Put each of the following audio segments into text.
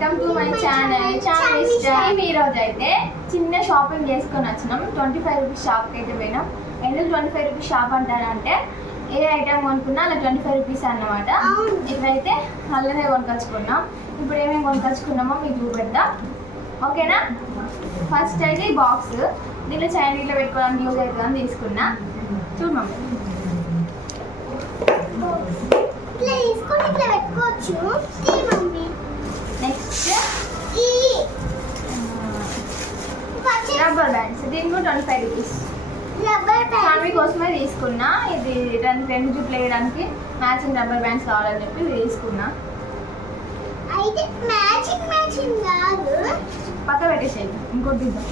Welcome to my channel ఈ రోజు అయితే చిన్న షాపింగ్ చేసుకొని వచ్చినాం. 25 రూపీస్ షాప్కి అయితే పోయినాం. ఎందుకు 25 రూపీస్ షాప్ అంటారంటే ఏ ఐటమ్ కొనుక్కున్నా అలా 25 రూపీస్ అన్నమాట. ఇప్పుడైతే అల్లనే కొనుకొచ్చుకున్నాం. ఇప్పుడు ఏమేమి కొనుకొచ్చుకున్నామో మీకు చూపెడతాం, ఓకేనా? ఫస్ట్ అయితే ఈ బాక్స్, దీంట్లో చైనీలో పెట్టుకోవడానికి యూజ్ అవుతుందని తీసుకున్నా. చూడు మమ్మీ, నెక్స్ట్ రబ్బర్ బ్యాండ్స్, దీనికి 25 రూపీస్. ఫ్యామిలీ కోసమే తీసుకున్నా. ఇది రెండు జుట్లు వేయడానికి మ్యాచింగ్ రబ్బర్ బ్యాండ్స్ కావాలని చెప్పి తీసుకున్నా. పక్క పెట్టేసేది, ఇంకోటి తీద్దాం.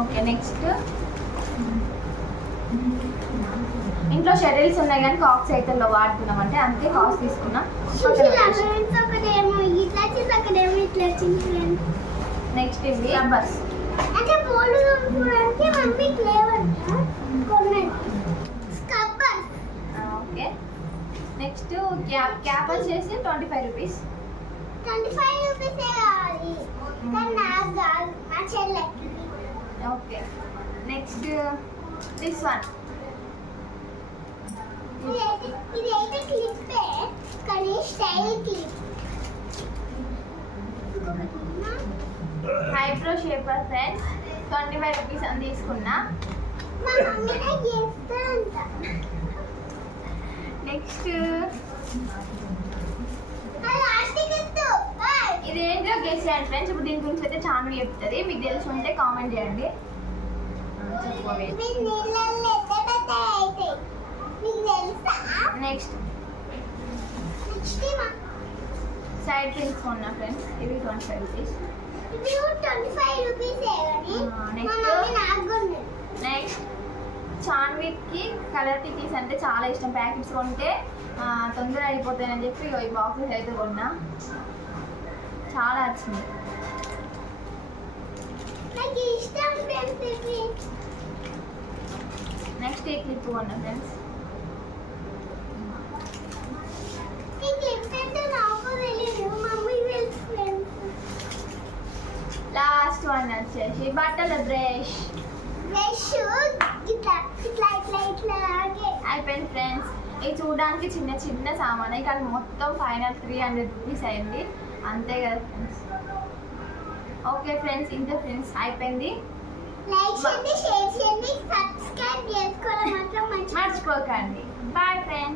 ఓకే, నెక్స్ట్ ఇంట్లో షెడిల్స్ ఉన్నాయి కానీ కాక్స్ అయితే వాడుతున్నాం, అంటే అందుకే కాక్స్ తీసుకున్నా. నెక్స్ట్ ఇవి రబ్బర్స్, ఓకే. నెక్స్ట్ క్యాప్ వచ్చేసి 25 rupees. Okay, next this one, eyebrow shaper friends, 25 rupees అని తీసుకున్నా. నెక్స్ట్ ఇదేంటో గెస్ చేయండి ఫ్రెండ్స్. ఇప్పుడు దీని గురించి అయితే చాలా చెప్తుంది, మీకు తెలిసి ఉంటే కామెంట్ చేయండి. నెక్స్ట్ సైడ్ పిన్స్ కొన్నా ఫ్రెండ్స్, ఇవి 25 రూపీస్. నెక్స్ట్ చాన్విక్కి కలర్ టిక్కీస్ అంటే చాలా ఇష్టం. ప్యాకెట్స్ కొంటే తొందర అయిపోతాయని చెప్పి ఈ బాక్సెస్ అయితే కొన్నా, చాలా వచ్చింది. నెక్స్ట్ ఈ క్లిప్ కొన్నా ఫ్రెండ్స్. లాస్ట్ వన్ వచ్చేసి బట్టల బ్రష్. అయిపోయింది ఫ్రెండ్స్. ఇది చూడడానికి చిన్న చిన్న సామాన్, కానీ మొత్తం ఫైనల్ 300 రూపీస్ అయింది, అంతే కదా ఫ్రెండ్స్. ఓకే ఫ్రెండ్స్, ఇంతే ఫ్రెండ్స్, అయిపోయింది. మర్చిపోకండి. Bye friends.